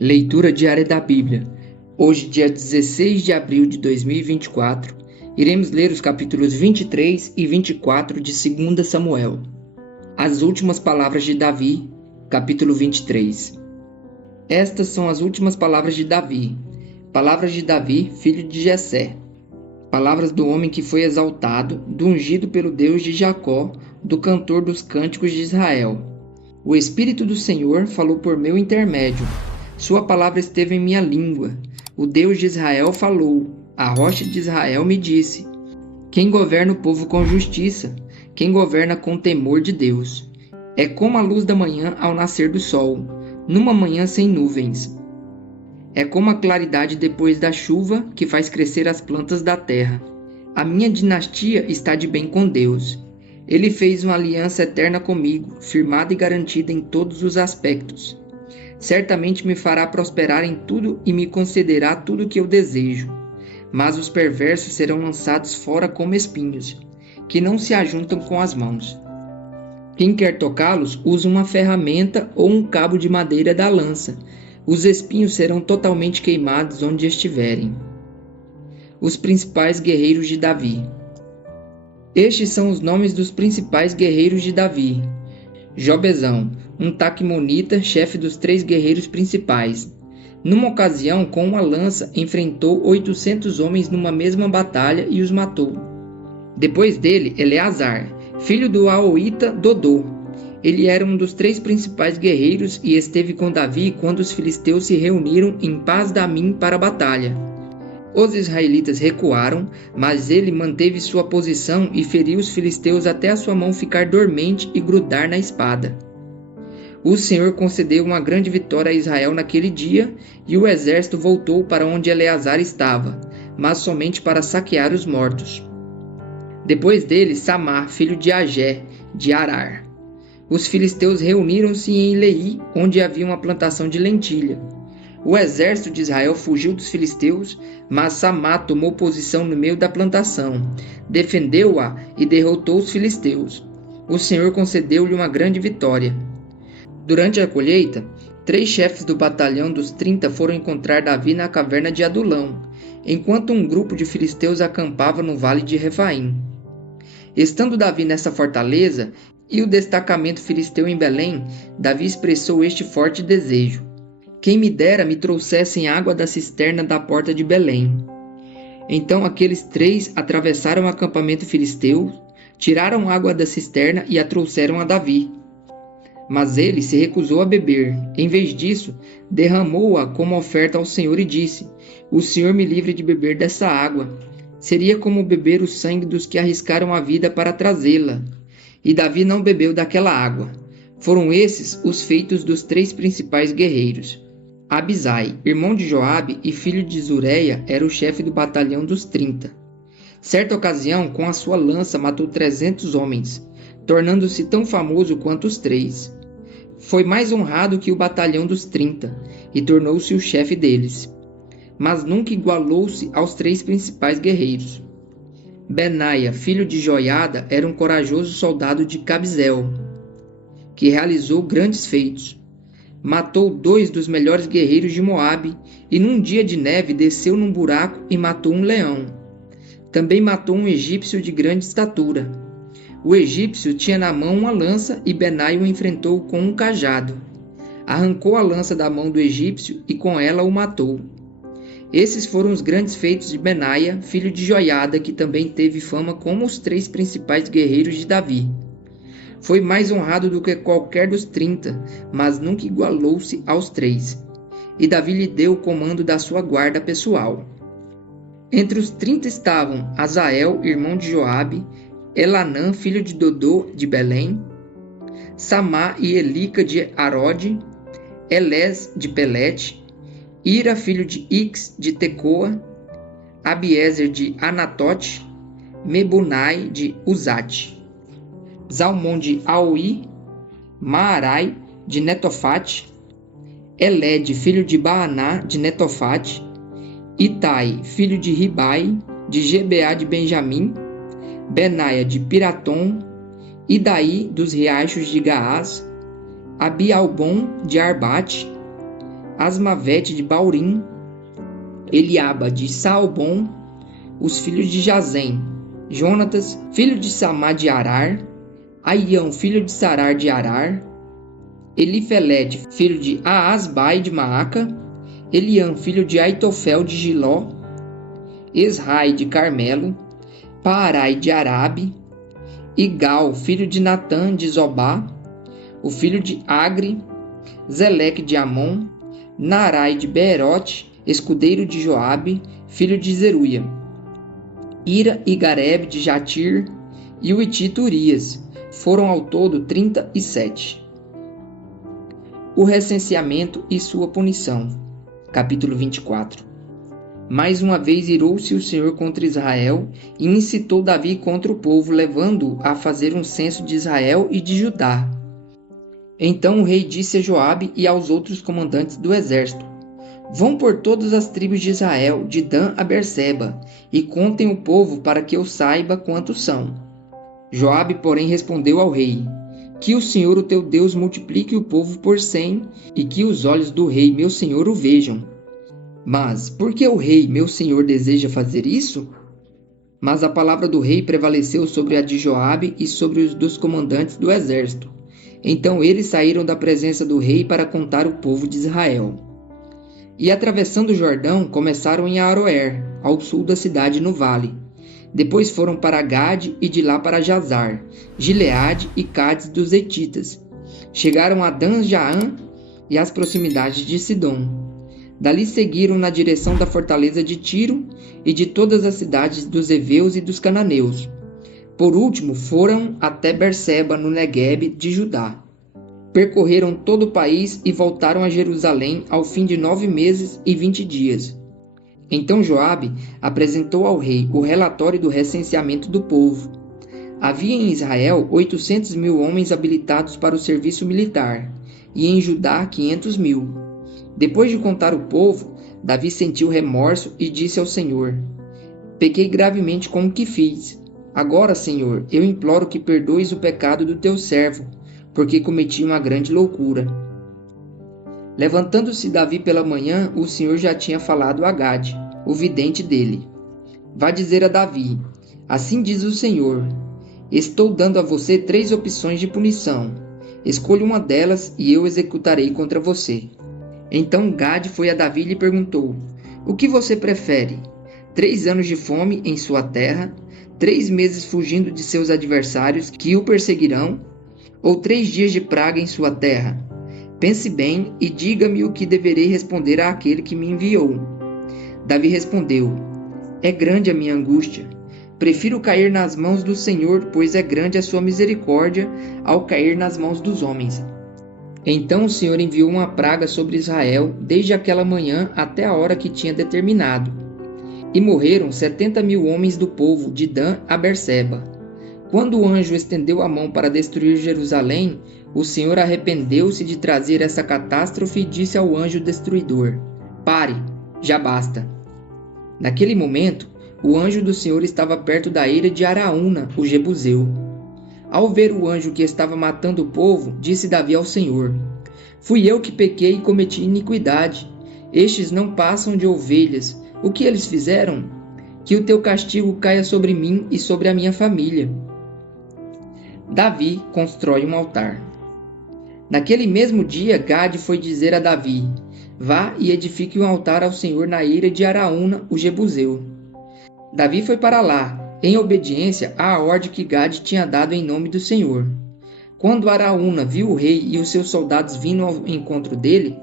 Leitura diária da Bíblia. Hoje, dia 16 de abril de 2024, iremos ler os capítulos 23 e 24 de 2 Samuel. As últimas palavras de Davi, capítulo 23. Estas são as últimas palavras de Davi. Palavras de Davi, filho de Jessé. Palavras do homem que foi exaltado, do ungido pelo Deus de Jacó, do cantor dos cânticos de Israel. O Espírito do Senhor falou por meu intermédio. Sua palavra esteve em minha língua. O Deus de Israel falou. A rocha de Israel me disse. Quem governa o povo com justiça, quem governa com temor de Deus. É como a luz da manhã ao nascer do sol, numa manhã sem nuvens. É como a claridade depois da chuva que faz crescer as plantas da terra. A minha dinastia está de bem com Deus. Ele fez uma aliança eterna comigo, firmada e garantida em todos os aspectos. Certamente me fará prosperar em tudo e me concederá tudo o que eu desejo. Mas os perversos serão lançados fora como espinhos, que não se ajuntam com as mãos. Quem quer tocá-los, usa uma ferramenta ou um cabo de madeira da lança. Os espinhos serão totalmente queimados onde estiverem. Os principais guerreiros de Davi. Estes são os nomes dos principais guerreiros de Davi. Jobezão, um taquimonita, chefe dos 3 guerreiros principais. Numa ocasião, com uma lança, enfrentou 800 homens numa mesma batalha e os matou. Depois dele, Eleazar, filho do Ahoita Dodô. Ele era um dos 3 principais guerreiros e esteve com Davi quando os filisteus se reuniram em Pas-damim para a batalha. Os israelitas recuaram, mas ele manteve sua posição e feriu os filisteus até a sua mão ficar dormente e grudar na espada. O Senhor concedeu uma grande vitória a Israel naquele dia, e o exército voltou para onde Eleazar estava, mas somente para saquear os mortos. Depois dele, Samar, filho de Agé, de Arar. Os filisteus reuniram-se em Leí, onde havia uma plantação de lentilha. O exército de Israel fugiu dos filisteus, mas Samar tomou posição no meio da plantação, defendeu-a e derrotou os filisteus. O Senhor concedeu-lhe uma grande vitória. Durante a colheita, 3 chefes do batalhão dos 30 foram encontrar Davi na caverna de Adulão, enquanto um grupo de filisteus acampava no vale de Refaim. Estando Davi nessa fortaleza e o destacamento filisteu em Belém, Davi expressou este forte desejo: quem me dera me trouxessem água da cisterna da porta de Belém. Então aqueles 3 atravessaram o acampamento filisteu, tiraram água da cisterna e a trouxeram a Davi. Mas ele se recusou a beber. Em vez disso, derramou-a como oferta ao Senhor e disse: o Senhor me livre de beber dessa água. Seria como beber o sangue dos que arriscaram a vida para trazê-la. E Davi não bebeu daquela água. Foram esses os feitos dos 3 principais guerreiros. Abisai, irmão de Joabe e filho de Zureia, era o chefe do batalhão dos 30. Certa ocasião, com a sua lança, matou 300 homens, tornando-se tão famoso quanto os 3. Foi mais honrado que o batalhão dos 30 e tornou-se o chefe deles. Mas nunca igualou-se aos 3 principais guerreiros. Benaia, filho de Joiada, era um corajoso soldado de Cabzeel, que realizou grandes feitos. Matou 2 dos melhores guerreiros de Moabe e num dia de neve desceu num buraco e matou um leão. Também matou um egípcio de grande estatura. O egípcio tinha na mão uma lança e Benaia o enfrentou com um cajado. Arrancou a lança da mão do egípcio e com ela o matou. Esses foram os grandes feitos de Benaia, filho de Joiada, que também teve fama como os 3 principais guerreiros de Davi. Foi mais honrado do que qualquer dos 30, mas nunca igualou-se aos 3. E Davi lhe deu o comando da sua guarda pessoal. Entre os 30 estavam Azael, irmão de Joabe, Elanã, filho de Dodô de Belém, Samá e Elica de Arode, Elés de Pelete, Ira, filho de Ix de Tecoa, Abiezer de Anatote, Mebunai de Uzate, Zalmon de Aoi, Maarai de Netofate, Elede, filho de Baaná de Netofate, Itai, filho de Ribai de Gebeá de Benjamim, Benaia de Piratom, Idaí dos riachos de Gaás, Abialbom de Arbate, Asmavete de Baurim, Eliaba de Saalbom, os filhos de Jazem, Jonatas, filho de Samá de Arar, Aião, filho de Sarar de Arar, Elifelete, filho de Aasbai de Maaca, Eliam, filho de Aitofel de Giló, Esrai de Carmelo, Paarai de Arabe, Igal, filho de Natã de Zobá, o filho de Agri, Zeleque de Amon, Narai de Beerote, escudeiro de Joabe, filho de Zeruia, Ira e Gareb de Jatir, e o Hitita Urias. Foram ao todo 37. O recenseamento e sua punição. Capítulo 24. Mais uma vez irou-se o Senhor contra Israel e incitou Davi contra o povo, levando-o a fazer um censo de Israel e de Judá. Então o rei disse a Joabe e aos outros comandantes do exército: Vão por todas as tribos de Israel, de Dan a Berseba, e contem o povo para que eu saiba quantos são. Joabe, porém, respondeu ao rei: Que o Senhor, o teu Deus, multiplique o povo por 100, e que os olhos do rei, meu senhor, o vejam. Mas, por que o rei, meu senhor, deseja fazer isso? Mas a palavra do rei prevaleceu sobre a de Joabe e sobre os dos comandantes do exército. Então eles saíram da presença do rei para contar o povo de Israel. E atravessando o Jordão, começaram em Aroer, ao sul da cidade no vale. Depois foram para Gade e de lá para Jazar, Gileade e Cádiz dos Hetitas. Chegaram a Dan-Jaã e às proximidades de Sidom. Dali seguiram na direção da fortaleza de Tiro e de todas as cidades dos heveus e dos cananeus. Por último, foram até Berseba, no Neguebe de Judá. Percorreram todo o país e voltaram a Jerusalém ao fim de 9 meses e 20 dias. Então Joabe apresentou ao rei o relatório do recenseamento do povo. Havia em Israel 800.000 homens habilitados para o serviço militar, e em Judá 500.000. Depois de contar o povo, Davi sentiu remorso e disse ao Senhor: Pequei gravemente com o que fiz. Agora, Senhor, eu imploro que perdoes o pecado do teu servo, porque cometi uma grande loucura. Levantando-se Davi pela manhã, o Senhor já tinha falado a Gade, o vidente dele. Vá dizer a Davi: Assim diz o Senhor: Estou dando a você 3 opções de punição. Escolha uma delas e eu executarei contra você. Então Gade foi a Davi e lhe perguntou: O que você prefere? 3 anos de fome em sua terra, 3 meses fugindo de seus adversários que o perseguirão, ou 3 dias de praga em sua terra? Pense bem e diga-me o que deverei responder àquele que me enviou. Davi respondeu: É grande a minha angústia. Prefiro cair nas mãos do Senhor, pois é grande a sua misericórdia, ao cair nas mãos dos homens. Então o Senhor enviou uma praga sobre Israel, desde aquela manhã até a hora que tinha determinado. E morreram 70.000 homens do povo, de Dan a Berseba. Quando o anjo estendeu a mão para destruir Jerusalém, o Senhor arrependeu-se de trazer essa catástrofe e disse ao anjo destruidor: Pare, já basta. Naquele momento, o anjo do Senhor estava perto da eira de Araúna, o jebuseu. Ao ver o anjo que estava matando o povo, disse Davi ao Senhor: Fui eu que pequei e cometi iniquidade. Estes não passam de ovelhas. O que eles fizeram? Que o teu castigo caia sobre mim e sobre a minha família. Davi constrói um altar. Naquele mesmo dia, Gade foi dizer a Davi: Vá e edifique um altar ao Senhor na eira de Araúna, o jebuseu. Davi foi para lá, em obediência à ordem que Gade tinha dado em nome do Senhor. Quando Araúna viu o rei e os seus soldados vindo ao encontro dele,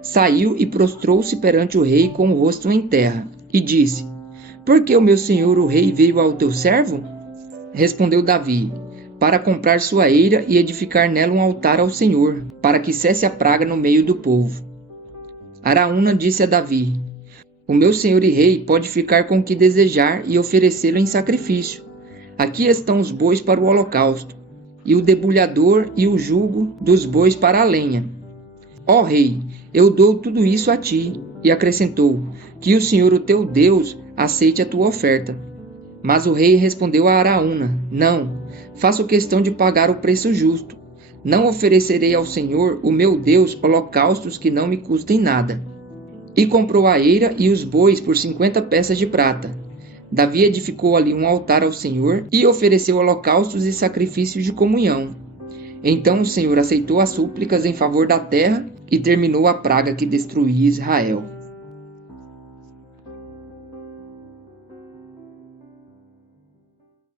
saiu e prostrou-se perante o rei com o rosto em terra, e disse: Por que o meu senhor o rei veio ao teu servo? Respondeu Davi: Para comprar sua eira e edificar nela um altar ao Senhor, para que cesse a praga no meio do povo. Araúna disse a Davi: O meu senhor e rei pode ficar com o que desejar e oferecê-lo em sacrifício. Aqui estão os bois para o holocausto, e o debulhador e o jugo dos bois para a lenha. Ó rei, eu dou tudo isso a ti. E acrescentou: Que o Senhor, o teu Deus, aceite a tua oferta. Mas o rei respondeu a Araúna: Não, faço questão de pagar o preço justo. Não oferecerei ao Senhor, o meu Deus, holocaustos que não me custem nada. E comprou a eira e os bois por 50 peças de prata. Davi edificou ali um altar ao Senhor e ofereceu holocaustos e sacrifícios de comunhão. Então o Senhor aceitou as súplicas em favor da terra e terminou a praga que destruía Israel.